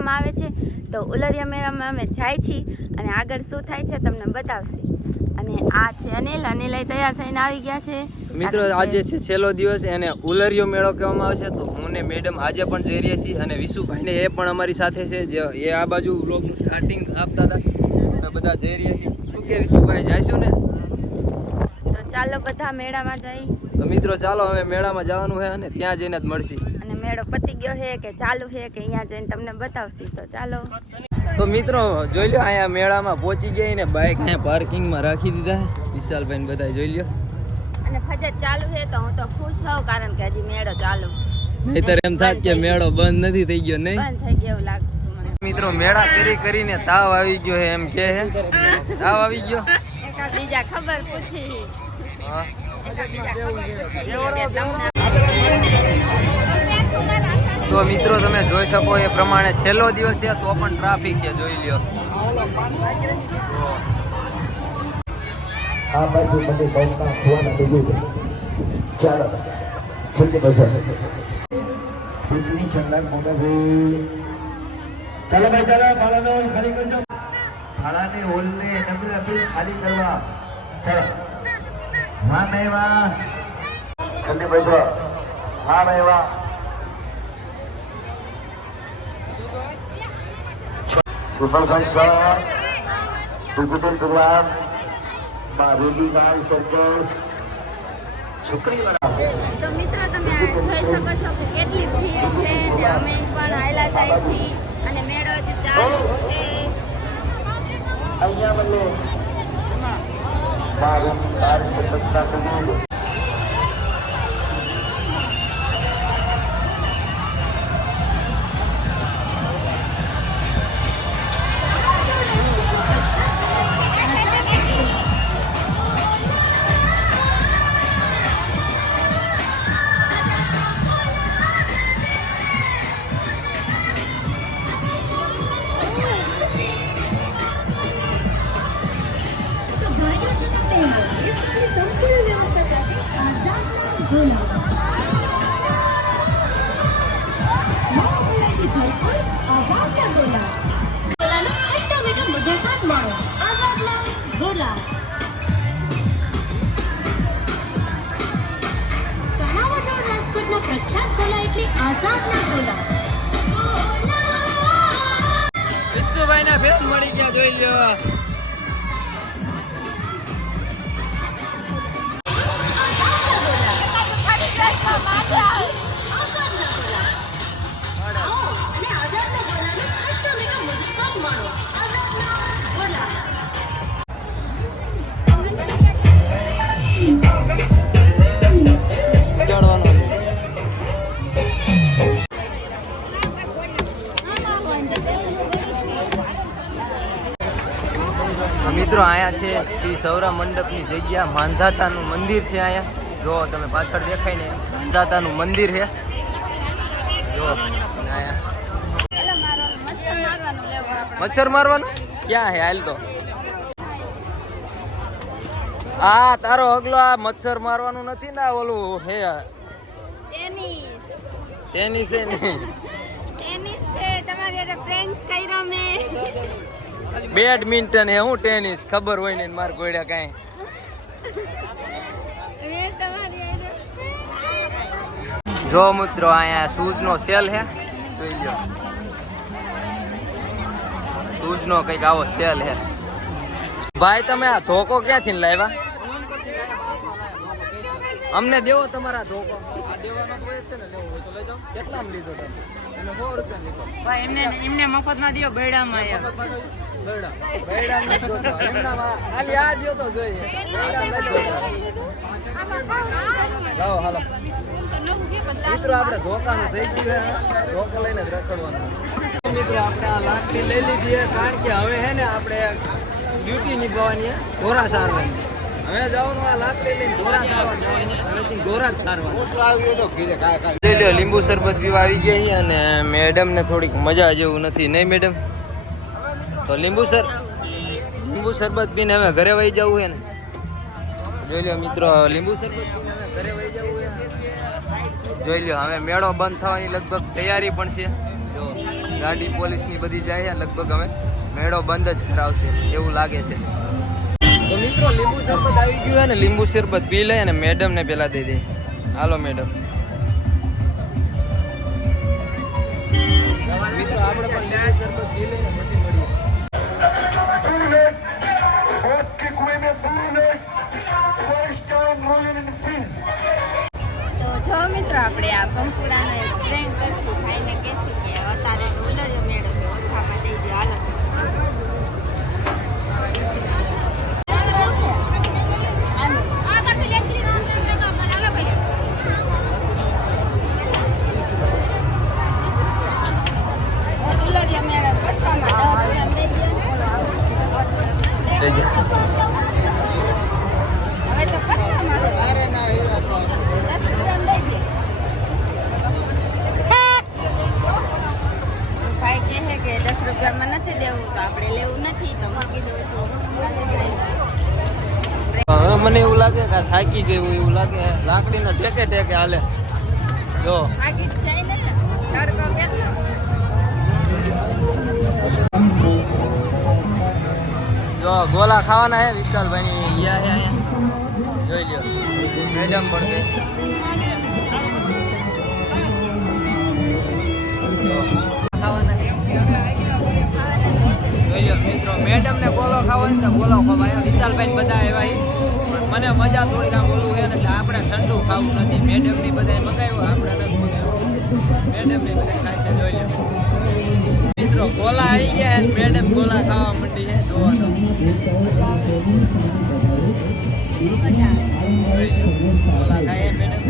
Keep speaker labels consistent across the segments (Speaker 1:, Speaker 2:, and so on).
Speaker 1: કહેવામાં આવે છે. તો ઉલરિયા મેળામાં અમે જાય છીએ અને આગળ શું થાય છે તમને બતાવશે. અને આ છે અનિલ. અનિલ તૈયાર થઈને આવી ગયા છે.
Speaker 2: મિત્રો આજે છે છેલ્લો દિવસ એને ઉલરિયો મેળો કહેવામાં આવે છે. તો હું ને મેડમ આજે પણ જઈ રહ્યા છીએ અને વિશુભાઈને એ પણ અમારી સાથે છે જે એ આ બાજુ બ્લોગનું સ્ટાર્ટિંગ આપતા હતા. તો બધા જઈ રહ્યા છીએ. શું કે વિશુભાઈ જઈશું ને?
Speaker 1: તો ચાલો બધા મેળામાં જઈ
Speaker 2: તો મિત્રો ચાલો હવે મેળામાં જવાનું છે અને ત્યાં જઈને જ મળશી.
Speaker 1: મેળો પતી ગયો છે કે ચાલુ છે કે અહીંયા જઈને તમને બતાવશી. તો ચાલો.
Speaker 2: તો મિત્રો જોઈ લો અહીંયા મેળામાં પહોંચી ગયા ને બાઇક અહીંયા પાર્કિંગમાં રાખી દીધા વિશાલભાઈ બધા જોઈ લ્યો.
Speaker 1: અને ફજત ચાલુ છે તો હું તો ખુશ હોઉં કારણ કે હજી મેળો ચાલુ.
Speaker 2: નહીતર એમ થાત કે મેળો બંધ નથી થઈ ગયો નહીં?
Speaker 1: બંધ થઈ ગયો એવું લાગતું મને.
Speaker 2: મિત્રો મેળા કરી કરીને તાવ આવી ગયો છે એમ કે તાવ આવી ગયો?
Speaker 1: બીજા ખબર પૂછી. બીજા ખબર પૂછી.
Speaker 2: તો મિત્રો તમે જોઈ શકો એ પ્રમાણે છેલ્લો દિવસ છે, તો પણ ટ્રાફિક છે, જોઈ લ્યો.
Speaker 3: આ બાજુ મને બસમાં ખોવાના બીજું ચાલો છેલ્લે બજાર. ચૂંટણી ચંદન મોટાભાઈ ચાલો ભાઈ, ચાલો ફાળાનો ખાલી કરજો. ફાળાની હોલને નમ્ર અપીલ ખાલી કરવા. ચાલો. હા, મેવા. જલ્દી બસો હા, મેવા. સુપરફાસ્ટ સર ડિજિટલ પ્રોગ્રામ છોકરી બનાવો
Speaker 1: તો મિત્રો તમે જોઈ શકો છો કે કેટલી ભીડ છે ને અમે પણ આયલા જાય છીએ અને મેળો જે ચાલુ છે
Speaker 3: અહીંયા મને
Speaker 4: પ્રખ્યાત ગોલા એટલે આઝાદના ગોલા
Speaker 2: વિશુભાઈ ના ભેદ મળી ગયા જોઈ લ્યો. મિત્રો અહીંયા છે શ્રી સૌરા મંડપની જગ્યા માંધાતાનું મંદિર છે અહીંયા જો તમે પાછળ દેખાય ને માંધાતાનું મંદિર છે. જો
Speaker 1: મચ્છર મારવાનું?
Speaker 2: ક્યાં હે હાલ તો. આ તારો અગલો આ મચ્છર મારવાનું નથી ને ઓલું હે?
Speaker 1: ટેનિસ.
Speaker 2: ટેનિસ છે ને.
Speaker 1: ટેનિસ છે તમારે પ્રેન્ક કર્યો મેં.
Speaker 2: બેડમિન્ટન હે, હું ટેનિસ, ખબર હોય ને માર ગોળ્યા કાંઈ. જો મિત્રો, અહીંયા શૂઝનો સેલ હે. જોઈ લો શૂઝનો કંઈક આવો સેલ હે. ભાઈ, તમે આ ધોકો ક્યાંથી લાવ્યા? અમને દેવો તમારા ધોકો. કેટલા લીધો તમે
Speaker 5: એમને એમને મફતમાં દિયો, બૈડામાં
Speaker 2: મિત્રો, આપણે ધોકાનું થઈ લઈને જ આપણે આ લાકડી લઈ લીધી છે, કારણ કે હવે હે ને આપણે ડ્યુટી નિભાવવાની ઘોરા સારવાની. હવે જવાનું આ લાકડી ઘોરા સારવા ઘોરા લીંબુ શરબત પીવા આવી ગયા અને મેડમ ને થોડીક મજા જેવું નથી. નહીં, મેડમ? તો લીંબુ સર? લીંબુ શરબત પીને હવે ઘરે વહી જવું છે ને? જોઈ લો મિત્રો, લીંબુ શરબત ઘરે વહી જોઈ લો હવે મેળો બંધ થવાની લગભગ તૈયારી પણ છે. જો, ગાડી પોલીસની બધી જાય લગભગ હવે મેળો બંધ જ કરાવશે, એવું લાગે છે. તો મિત્રો, લીંબુ શરબત આવી ગયું ને, લીંબુ શરબત પી લે અને મેડમ ને પેલા દઈ દે હાલો, મેડમ. મિત્રો, આપણે પણ લીંબુ શરબત પી લઈએ પછી મળીએ.
Speaker 1: આપણે આ પંપુડાનો એક પ્રેન્ક કરશું ભાઈને કહેશું કે અત્યારે ઉલજો જ કે ઓછામાં દઈ દો હાલો ઉલરિયા મેળો પટવામાં દસ ગ્રામ દઈ દો
Speaker 2: દઈ દો.
Speaker 1: હવે તો પતવામાં દસ ગ્રામ દઈ દે ભાઈ કહે છે કે દસ રૂપિયામાં નથી દેવું તો આપણે લેવું નથી તો મૂકી દઉં છું ચાલે ભાઈ
Speaker 2: હવે મને એવું લાગે કે થાકી ગયું, એવું લાગે. લાકડીના ટેકે ટેકે હાલે. જો.
Speaker 1: જ,
Speaker 2: ગોલા ખાવાના હે વિશાલભાઈ ની. ગયા હે જોઈ લ્યો. મેડમ મિત્રો. મેડમ ને ગોલો ખાવો ને તો ગોલો ખવાય વિશાલભાઈ બધા. પણ મને મજા થોડીક આમ બોલવું છે એટલે આપણે ઠંડુ ખાવું નથી. મેડમની બધા મગાવ્યું, આપણે નથી મગાવ્યું. મેડમની બધા ખાય છે, જોઈ લે. મિત્રો, ગોલા આવી ગયા મેડમ ગોલા ખાવા માંડી છે. જોવા તો. ગોલા ખાય મેડમ.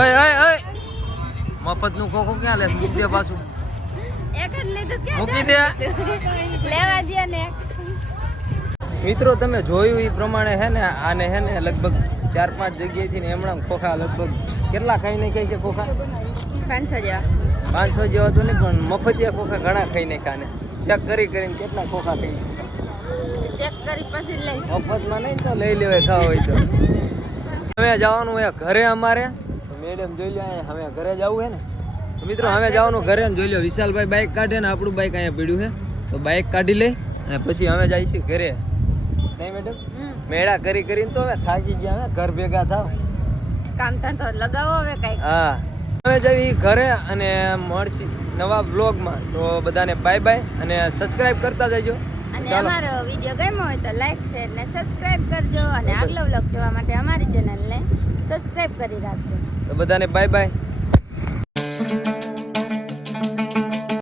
Speaker 2: ઓય ઓય ઓય. મફતનું ખોખો ક્યાં લે? મૂકી દે પાછું.
Speaker 1: એક જ લીધું કે
Speaker 2: મૂકી દે.
Speaker 1: લેવા દે ને.
Speaker 2: મિત્રો તમે જોયું એ પ્રમાણે હે ને આને હે ને લગભગ ચાર પાંચ જગ્યાએથી ને હમણાં ખોખા લગભગ કેટલા ખાઈ નહીં ખાઈ છે ખોખા?
Speaker 1: પાંચસો જેવા.
Speaker 2: પાંચસો જેવા તો નહીં પણ મફતિયા ખોખા ઘણા ખાઈ નાખ્યા ને ચેક કરી કરીને કેટલા ખોખા ખાઈ
Speaker 1: ચેક કરી પછી લઈ.
Speaker 2: મફતમાં નહીં તો લઈ લેવાય ખાવા હોય તો. હવે જવાનું હોય ઘરે અમારે. મેડમ જોઈ લે હવે ઘરે જવું હે ને. મિત્રો હવે જવાનું ઘરે ને જોઈ લો વિશાલભાઈ બાઇક કાઢે ને આપણું બાઇક અહીંયા પડ્યું છે તો બાઇક કાઢી લે અને પછી અમે જાય છે ઘરે. નહીં મેડમ? મેળા કરી કરીને તો હવે થાકી ગયા હવે ઘર ભેગા થાવ.
Speaker 1: કામ તો લગાવો હવે કંઈક.
Speaker 2: હા. હવે જવી ઘરે અને મળશી નવા બ્લોગમાં તો બધાને બાય બાય અને સબસ્ક્રાઇબ કરતા જજો.
Speaker 1: અને અમારો વીડિયો ગમ્યો હોય તો લાઈક શેર ને સબસ્ક્રાઇબ કરજો. અને આગલો વ્લોગ જોવા માટે અમારી ચેનલને સબસ્ક્રાઇબ કરી રાખજો.
Speaker 2: તો બધાને બાય બાય